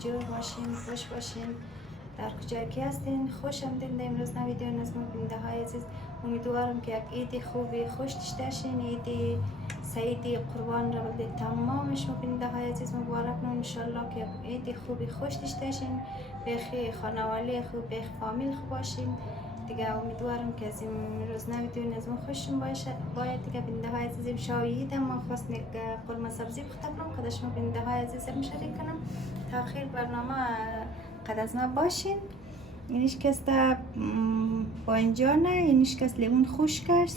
جور باشین، خوش باشین. در کجا که هستین خوش آمدین. امروز نوی ویدیو از ما بیننده های عزیز. امیدوارم که یک عید خوبی خوش داشته باشین. عید سعید قربان را به تمام شما بیننده های عزیز مبارک نو. ان شاء الله که عید خوبی خوش داشته باشین، به خانواده خوب، به فامیل خوب باشین. دیگه امیدوارم که از این روز نوی ویدیو از ما خوشتون باشه. باید دیگه بیننده های عزیزم شاید ما خواست یک قورمه سبزی بخورم قد شما بیننده های عزیزم شریک کنم. تا آخر برنامه قد از ما باشین. اینش کسته بانجانه، اینش کس لیمون خشکش،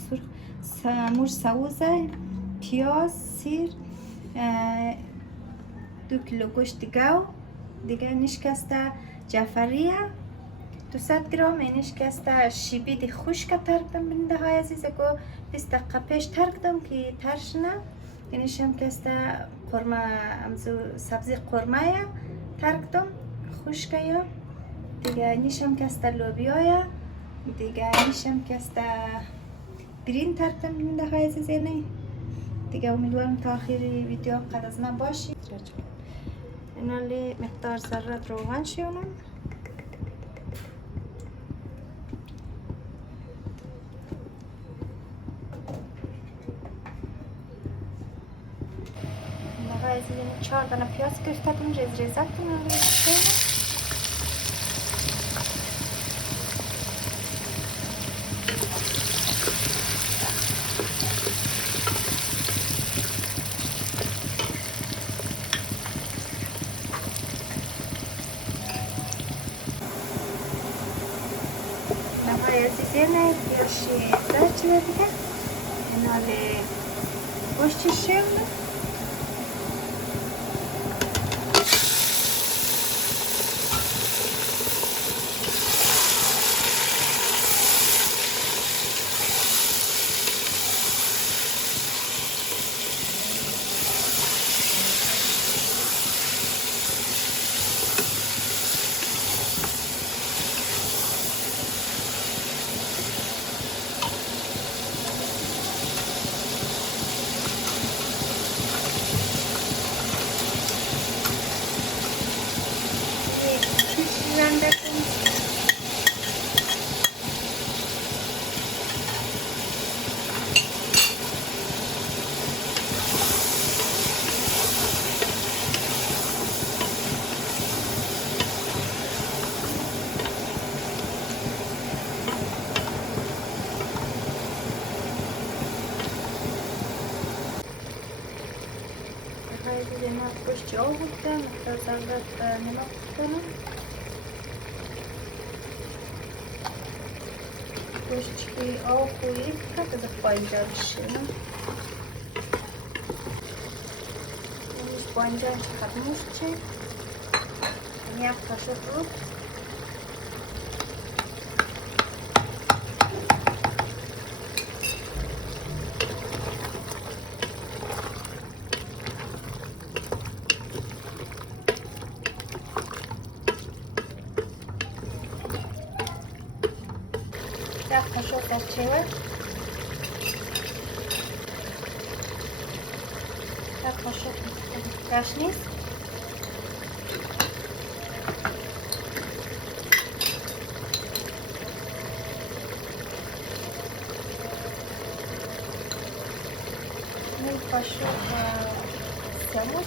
مرچ سبزی، پیاز، سیر، 2 کیلو گوشت گاو، دیگه اینش کسته جعفریه 200 گرم. اینش کسته شیبید خشک ترک دم بیننده های عزیز کو 20 دقیقه پیش ترک دم که ترش نه. اینش هم کسته قورمه سبزی قورمه ترک دم خشکه یا دیگه. اینش هم کسته لوبیا، دیگه اینش هم کسته گرین ترک دم بیننده های عزیز نه. دیگه امیدوارم تا آخر ویدیو قد از من باشید. اینا لی مقدار ذرت روغن شونم. عزیزم 4 دانه پیاز گرفتم ریز ریز کنم. عزیزم پیاشی درچ دیگه اینا لی گوشت شیم. اینا گوشت آب بودم مقدار ذرت نمک کنم. گوشت که آب خویی که از بانجان شدم. اینش بانجان خدموش چه یک قاشق رو قاشق داشته یک قاشق گشنیز، یک قاشق سموچ.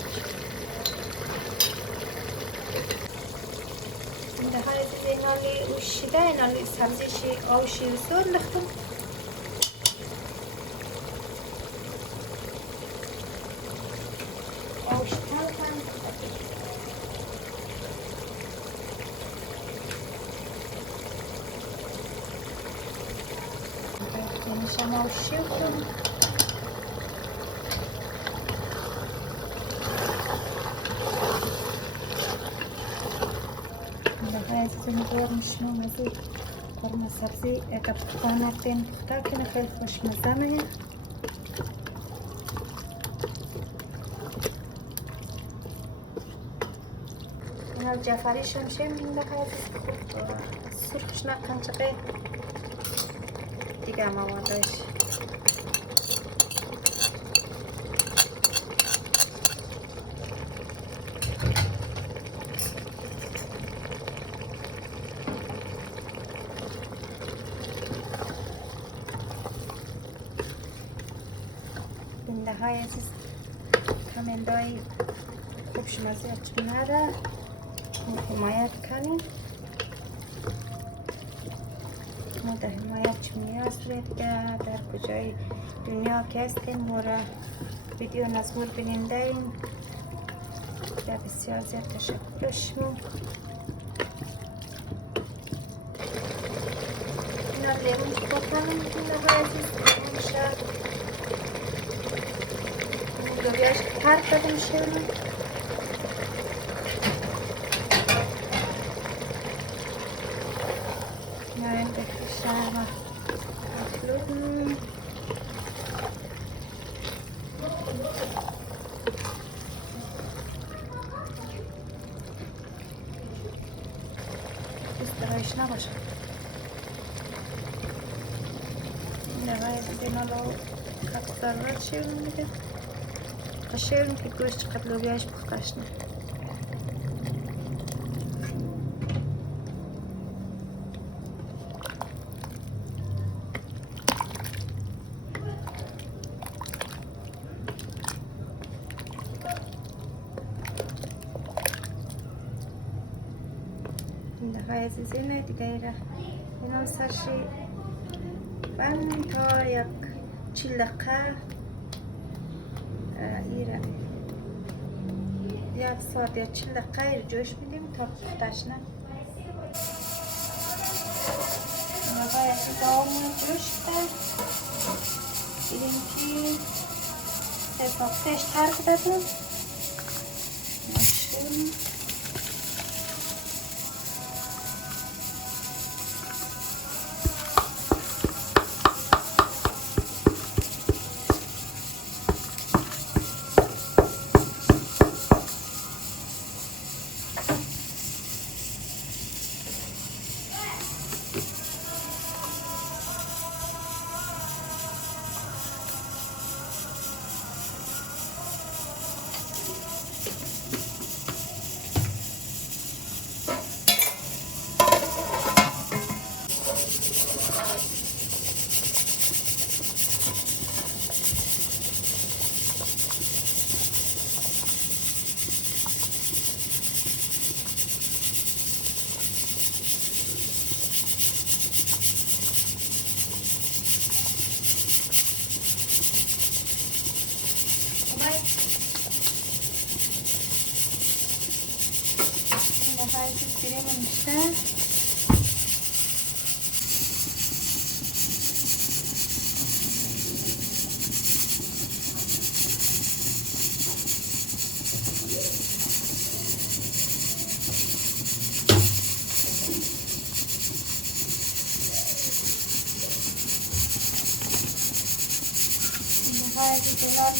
ده های دیگه اینالی اوشیده، اینالی سبزیشی آوشی زور لختم. آوش تلقن اینشم آوشی کنم. امیدوارم شما از این قورمه سبزی اگر پخته نکردین پخته کنه، خیلی خوشمزه میشه. اینا جعفریش هم شیم بینده خوب سرخش نکن چقدر دیگه موادش. های عزیز کامندای خوب شما زیاد نره حمایت کنیم. ما در حمایت چمی هستید در کجای دنیا که هستیم ما را ویدیو نظمور بینندهیم در بسیار زیاد تشکر شما. اینا لیمونش بکنم کنده های عزیز لیمونشه لوبیاش ترک داده میشه نارن بکشه و مطلوب دوست نباشه نوای دیگه نالو کت دارد شیرون میده شیرون که گوشت چقدر لوبیاش پختش نه نوای عزیزینه دیگه ایره اینم سرشی بند تا یک 40 دقیقه ایره یک ساعت یا 40 دقیقه ایر جوش میدیم تا پختش نه نوای عزیز آمون جوش کرد دیدیم که ساختش ترک دادم مشون میشه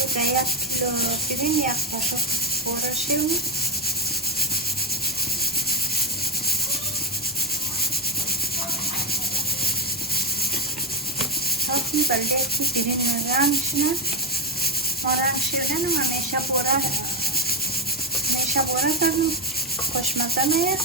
دیگه 1 کیلو بریم 1 قاشق بورشیم وقتی بلده که برین رنگ شنه ما رنگ شیرده نم همیشه بوره دارم خوشمزه میاد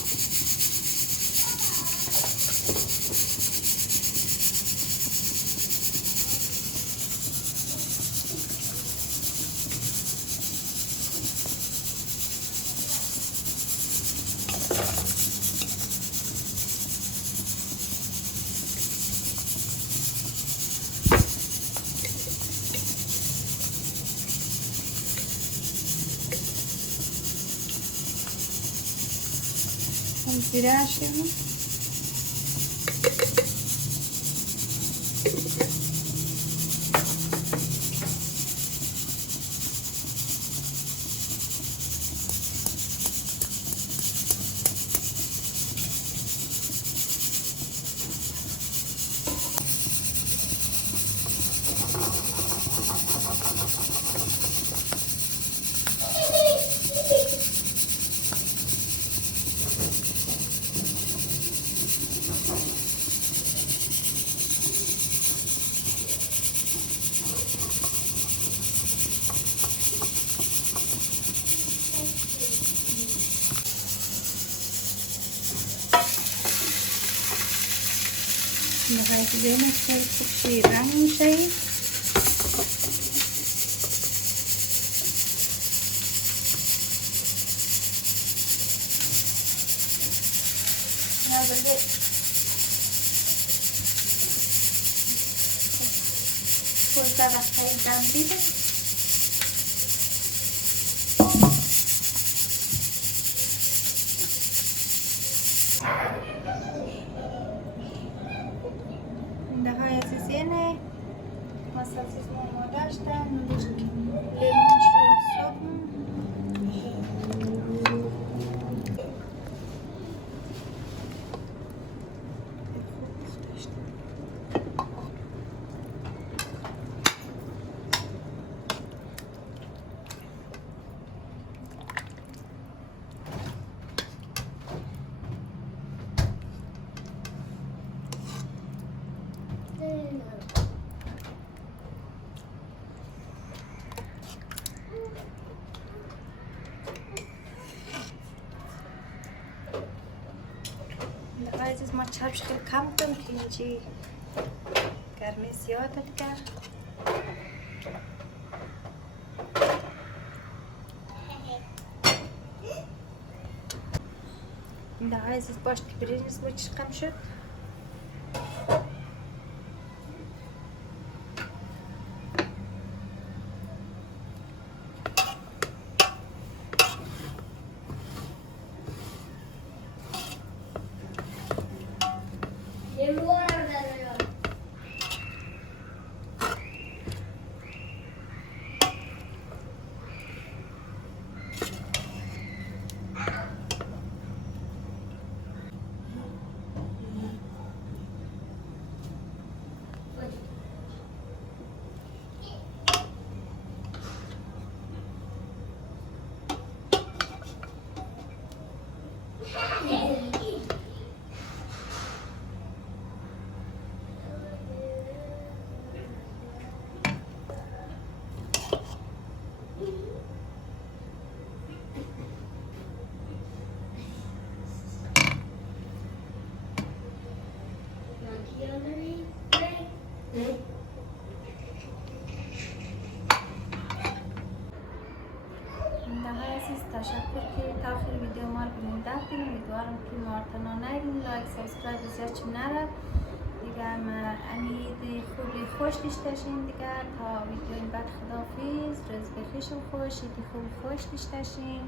زیره هشیم نهایت زیرش خیلی خوب شیران میشه بده 15 دقیقه دم دیده. ده های عزیز اینه مثلا عزیز ما داشتن لیمون چیریم صبح عزیز ما چربش خیلی کم کنم که اینجی گرمی زیاده دیگر. ده عزیز باش که برینز با چی کم شد. تشکر که تا آخر ویدیو ما رو بیننده بودین. امیدوارم که ما رو نگین لایک سابسکرایب زیاد چی نرد دیگه. امید خوبی خوش داشتین دیگه. تا ویدیو بعد خداحافظ. روز بخیر و خوش. خوب خوش داشتین.